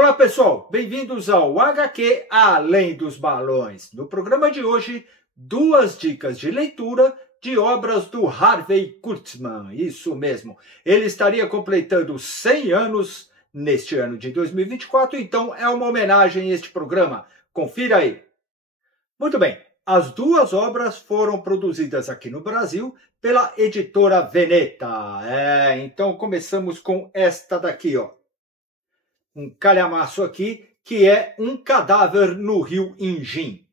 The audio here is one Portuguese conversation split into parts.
Olá pessoal, bem-vindos ao HQ Além dos Balões. No programa de hoje, 2 dicas de leitura de obras do Harvey Kurtzman. Isso mesmo, ele estaria completando 100 anos neste ano de 2024, então é uma homenagem a este programa. Confira aí. Muito bem, as 2 obras foram produzidas aqui no Brasil pela editora Veneta. Então começamos com esta daqui, ó. Um calhamaço aqui, que é Um Cadáver no Rio Injim.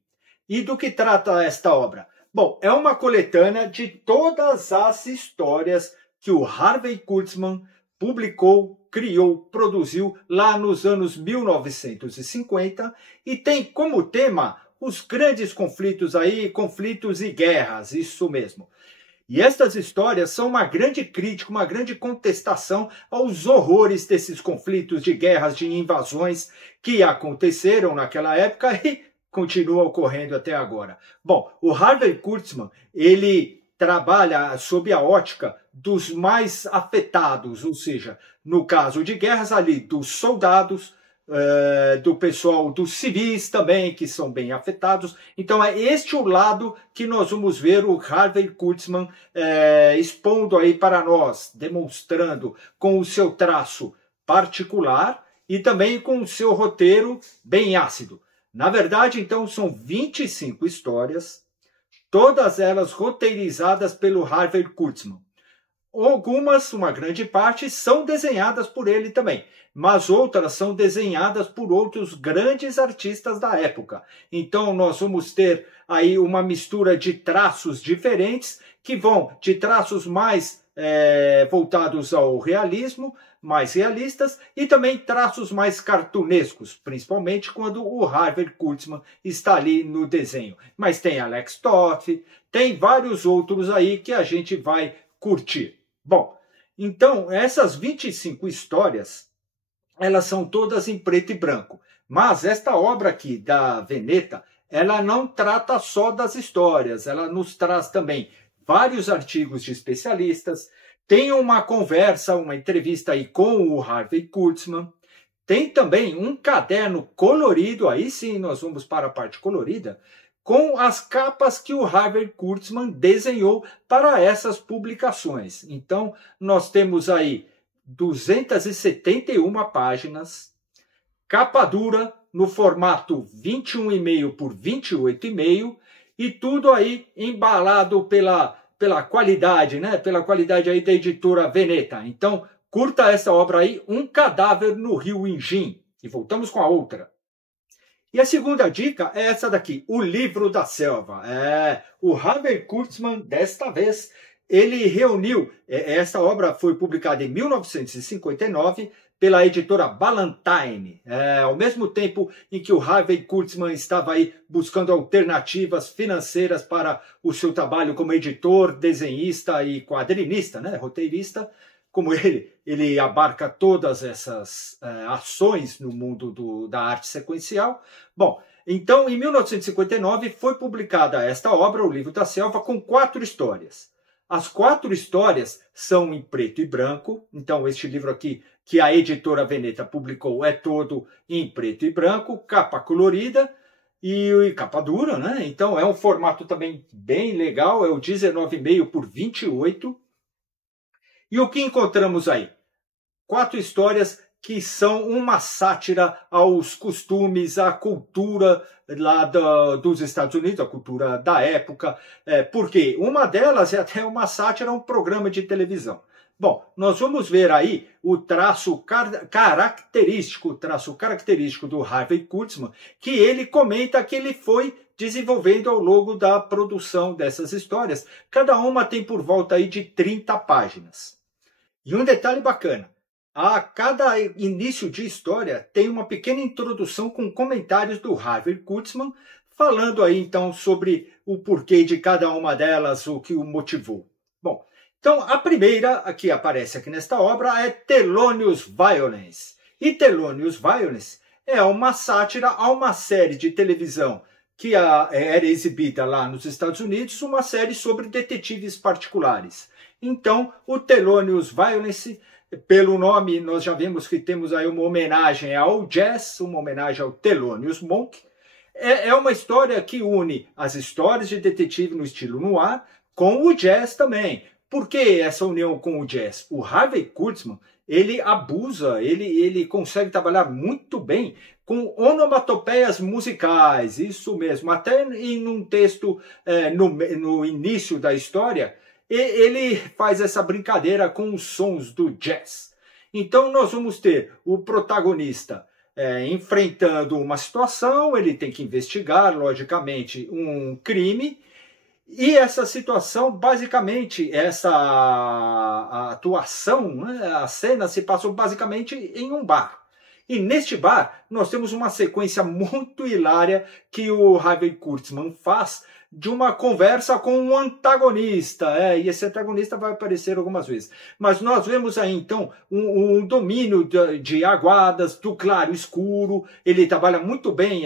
E do que trata esta obra? Bom, é uma coletânea de todas as histórias que o Harvey Kurtzman publicou, criou, produziu lá nos anos 1950 e tem como tema os grandes conflitos aí, conflitos e guerras, isso mesmo. E estas histórias são uma grande crítica, uma grande contestação aos horrores desses conflitos de guerras, de invasões que aconteceram naquela época e continuam ocorrendo até agora. Bom, o Harvey Kurtzman, ele trabalha sob a ótica dos mais afetados, ou seja, no caso de guerras ali, dos soldados, do pessoal dos civis também, que são bem afetados. Então é este o lado que nós vamos ver o Harvey Kurtzman expondo aí para nós, demonstrando com o seu traço particular e também com o seu roteiro bem ácido. Na verdade, então, são 25 histórias, todas elas roteirizadas pelo Harvey Kurtzman. Algumas, uma grande parte, são desenhadas por ele também, mas outras são desenhadas por outros grandes artistas da época. Então nós vamos ter aí uma mistura de traços diferentes, que vão de traços mais voltados ao realismo, mais realistas, e também traços mais cartunescos, principalmente quando o Harvey Kurtzman está ali no desenho. Mas tem Alex Toth, tem vários outros aí que a gente vai curtir. Bom, então essas 25 histórias, elas são todas em preto e branco. Mas esta obra aqui da Veneta, ela não trata só das histórias, ela nos traz também vários artigos de especialistas, tem uma conversa, uma entrevista aí com o Harvey Kurtzman, tem também um caderno colorido, aí sim nós vamos para a parte colorida, com as capas que o Harvey Kurtzman desenhou para essas publicações. Então, nós temos aí 271 páginas, capa dura no formato 21,5 por 28,5 e tudo aí embalado pela qualidade, né? Pela qualidade aí da editora Veneta. Então, curta essa obra aí, Um Cadáver no Rio Injim. E voltamos com a outra. E a segunda dica é essa daqui, O Livro da Selva. O Harvey Kurtzman, desta vez, ele reuniu, essa obra foi publicada em 1959 pela editora Ballantine, ao mesmo tempo em que o Harvey Kurtzman estava aí buscando alternativas financeiras para o seu trabalho como editor, desenhista e quadrinista, né, roteirista. Como ele abarca todas essas ações no mundo da arte sequencial. Bom, então em 1959 foi publicada esta obra, O Livro da Selva, com 4 histórias. As 4 histórias são em preto e branco, então este livro aqui que a editora Veneta publicou é todo em preto e branco, capa colorida e capa dura, né? Então é um formato também bem legal, é o 19,5 por 28. E o que encontramos aí? 4 histórias que são uma sátira aos costumes, à cultura lá dos Estados Unidos, a cultura da época. Porque uma delas é até uma sátira a um programa de televisão. Bom, nós vamos ver aí o traço característico do Harvey Kurtzman, que ele comenta que ele foi desenvolvendo ao longo da produção dessas histórias. Cada uma tem por volta aí de 30 páginas. E um detalhe bacana, a cada início de história tem uma pequena introdução com comentários do Harvey Kurtzman, falando aí então sobre o porquê de cada uma delas, o que o motivou. Bom, então a primeira que aparece aqui nesta obra é Thelonious Violence. E Thelonious Violence é uma sátira a uma série de televisão que era exibida lá nos Estados Unidos, uma série sobre detetives particulares. Então, o Thelonious Violence Pelo nome, nós já vemos que temos aí uma homenagem ao jazz, uma homenagem ao Thelonious Monk. É uma história que une as histórias de detetive no estilo noir com o jazz também. Por que essa união com o jazz? O Harvey Kurtzman, ele abusa, ele consegue trabalhar muito bem com onomatopeias musicais, isso mesmo. Até em um texto no início da história, ele faz essa brincadeira com os sons do jazz. Então nós vamos ter o protagonista enfrentando uma situação, ele tem que investigar, logicamente, um crime, e essa situação, basicamente, a atuação, né, a cena se passou basicamente em um bar. E neste bar, nós temos uma sequência muito hilária que o Harvey Kurtzman faz de uma conversa com um antagonista. E esse antagonista vai aparecer algumas vezes. Mas nós vemos aí, então, um domínio de aguadas, do claro e escuro. Ele trabalha muito bem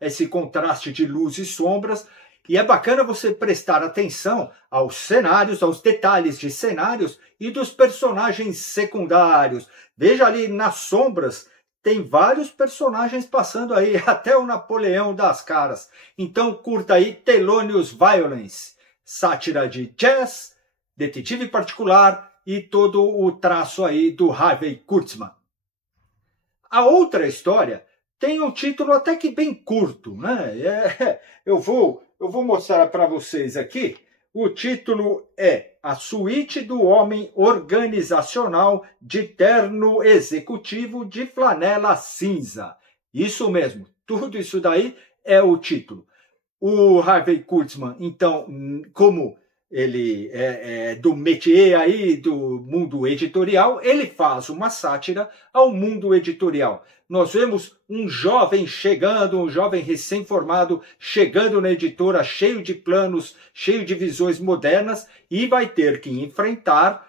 esse contraste de luz e sombras. E é bacana você prestar atenção aos cenários, aos detalhes de cenários e dos personagens secundários. Veja ali nas sombras, tem vários personagens passando aí, até o Napoleão das caras. Então curta aí Thelonious Violence, sátira de jazz, detetive particular e todo o traço aí do Harvey Kurtzman. A outra história tem um título até que bem curto, né? Eu vou mostrar para vocês aqui. O título é A Suíte do Homem Organizacional de Terno Executivo de Flanela Cinza. Isso mesmo, tudo isso daí é o título. O Harvey Kurtzman, então, como ele é do métier aí, do mundo editorial, ele faz uma sátira ao mundo editorial. Nós vemos um jovem chegando, um jovem recém-formado, chegando na editora, cheio de planos, cheio de visões modernas, e vai ter que enfrentar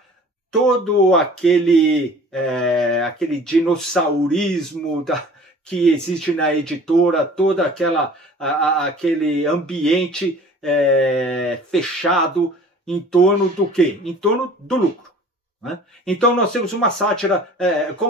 todo aquele dinossaurismo que existe na editora, todo aquele ambiente fechado em torno do quê? Em torno do lucro. Né? Então nós temos uma sátira,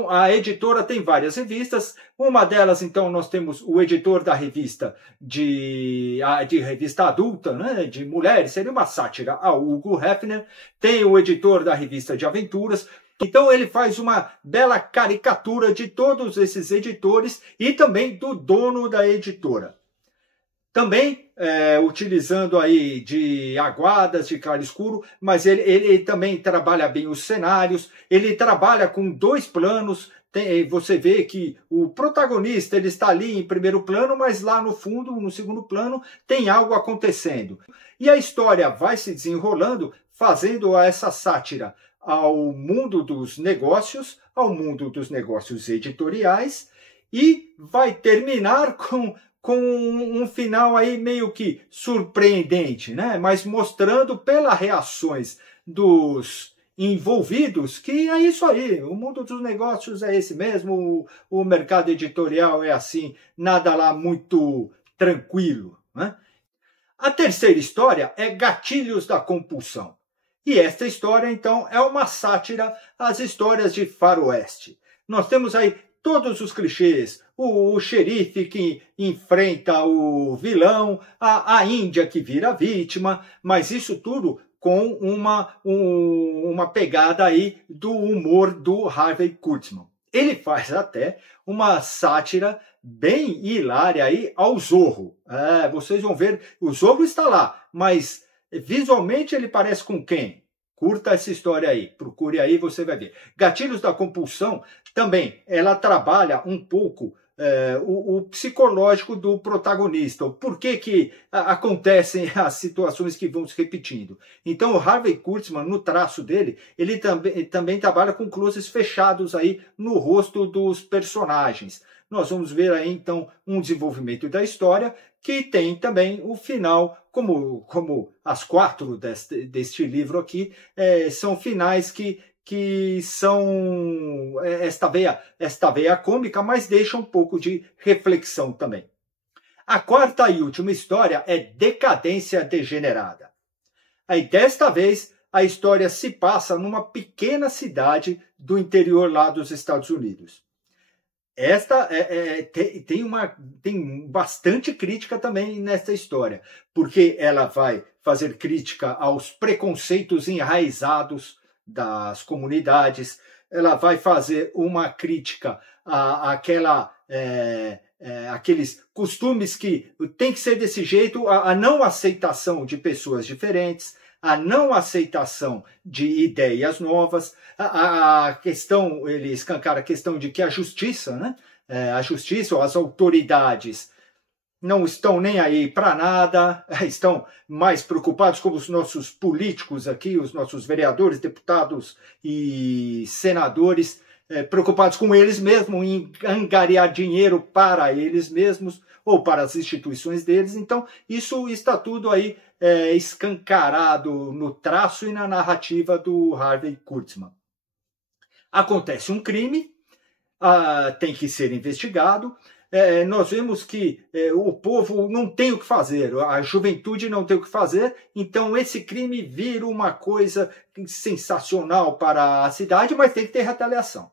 a editora tem várias revistas, uma delas então nós temos o editor da revista de revista adulta, né, de mulheres, seria uma sátira ao Hugo Hefner, tem o editor da revista de aventuras. Então ele faz uma bela caricatura de todos esses editores e também do dono da editora. Também utilizando aí de aguadas, de claro escuro, mas ele também trabalha bem os cenários, ele trabalha com dois planos. Você vê que o protagonista ele está ali em primeiro plano, mas lá no fundo, no segundo plano, tem algo acontecendo. E a história vai se desenrolando, fazendo essa sátira ao mundo dos negócios editoriais, e vai terminar com um final aí meio que surpreendente, né? Mas mostrando pelas reações dos envolvidos que é isso aí, o mundo dos negócios é esse mesmo, o mercado editorial é assim, nada lá muito tranquilo, né? A terceira história é Gatilhos da Compulsão. E esta história, então, é uma sátira às histórias de faroeste. Nós temos aí todos os clichês, o xerife que enfrenta o vilão, a Índia que vira vítima, mas isso tudo com uma pegada aí do humor do Harvey Kurtzman. Ele faz até uma sátira bem hilária aí ao Zorro. Vocês vão ver, o Zorro está lá, mas visualmente ele parece com quem? Curta essa história aí, procure aí, você vai ver. Gatilhos da Compulsão, também, ela trabalha um pouco o psicológico do protagonista, o porquê que acontecem as situações que vão se repetindo. Então o Harvey Kurtzman, no traço dele, ele também trabalha com closes fechados aí no rosto dos personagens. Nós vamos ver aí então um desenvolvimento da história que tem também o final, como as quatro deste livro aqui, são finais que são esta veia cômica, mas deixa um pouco de reflexão também. A quarta e última história é Decadência Degenerada. Aí desta vez a história se passa numa pequena cidade do interior lá dos Estados Unidos. Esta tem bastante crítica também nessa história, porque ela vai fazer crítica aos preconceitos enraizados das comunidades, ela vai fazer uma crítica àqueles costumes que tem que ser desse jeito, a não aceitação de pessoas diferentes, a não aceitação de ideias novas, a questão, ele escancara a questão de que a justiça, né? A justiça ou as autoridades não estão nem aí para nada, estão mais preocupados como os nossos políticos aqui, os nossos vereadores, deputados e senadores, preocupados com eles mesmos, em angariar dinheiro para eles mesmos ou para as instituições deles. Então, isso está tudo aí escancarado no traço e na narrativa do Harvey Kurtzman. Acontece um crime, tem que ser investigado. Nós vemos que o povo não tem o que fazer, a juventude não tem o que fazer, então esse crime vira uma coisa sensacional para a cidade, mas tem que ter retaliação.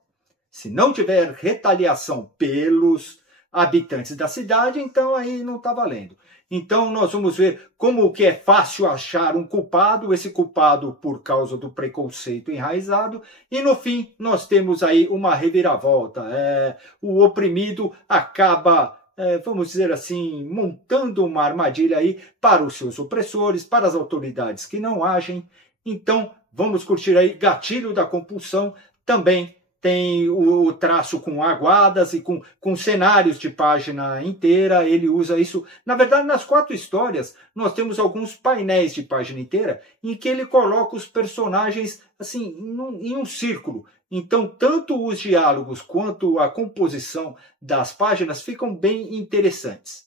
Se não tiver retaliação pelos habitantes da cidade, então aí não está valendo. Então nós vamos ver como que é fácil achar um culpado, esse culpado por causa do preconceito enraizado, e no fim nós temos aí uma reviravolta. O oprimido acaba, vamos dizer assim, montando uma armadilha aí para os seus opressores, para as autoridades que não agem. Então vamos curtir aí Gatilho da Compulsão, também tem o traço com aguadas e com cenários de página inteira, ele usa isso. Na verdade, nas 4 histórias, nós temos alguns painéis de página inteira em que ele coloca os personagens assim em um círculo. Então, tanto os diálogos quanto a composição das páginas ficam bem interessantes.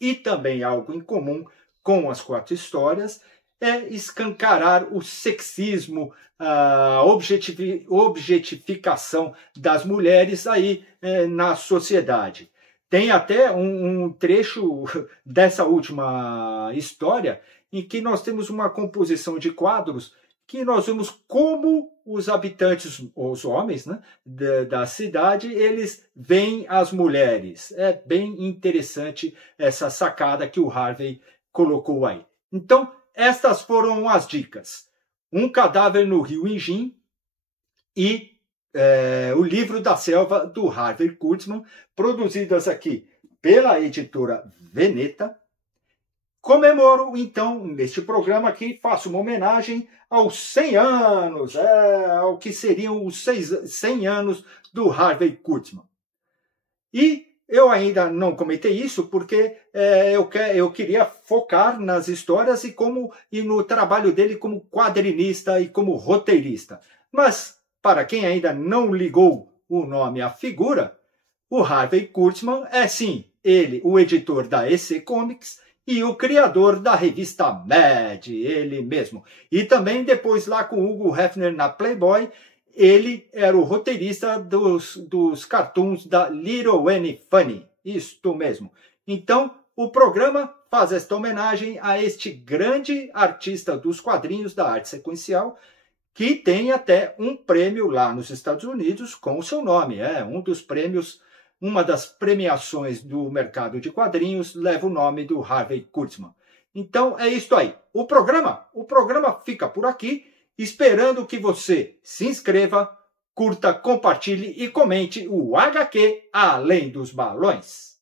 E também algo em comum com as 4 histórias é escancarar o sexismo, a objetificação das mulheres aí na sociedade. Tem até um trecho dessa última história em que nós temos uma composição de quadros que nós vemos como os habitantes, os homens, né, da cidade, eles veem as mulheres. É bem interessante essa sacada que o Harvey colocou aí. Então, estas foram as dicas. Um Cadáver no Rio Injin e o Livro da Selva, do Harvey Kurtzman, produzidas aqui pela editora Veneta. Comemoro, então, neste programa aqui, faço uma homenagem aos 100 anos, ao que seriam os 100 anos do Harvey Kurtzman. E eu ainda não comentei isso porque eu queria focar nas histórias e no trabalho dele como quadrinista e como roteirista. Mas, para quem ainda não ligou o nome à figura, o Harvey Kurtzman é sim ele, o editor da EC Comics e o criador da revista Mad, ele mesmo. E também depois lá com Hugo Hefner na Playboy, ele era o roteirista dos cartoons da Little Annie Funny. Isto mesmo. Então, o programa faz esta homenagem a este grande artista dos quadrinhos da arte sequencial, que tem até um prêmio lá nos Estados Unidos com o seu nome. Um dos prêmios, uma das premiações do mercado de quadrinhos leva o nome do Harvey Kurtzman. Então, é isso aí. O programa fica por aqui, esperando que você se inscreva, curta, compartilhe e comente o HQ Além dos Balões.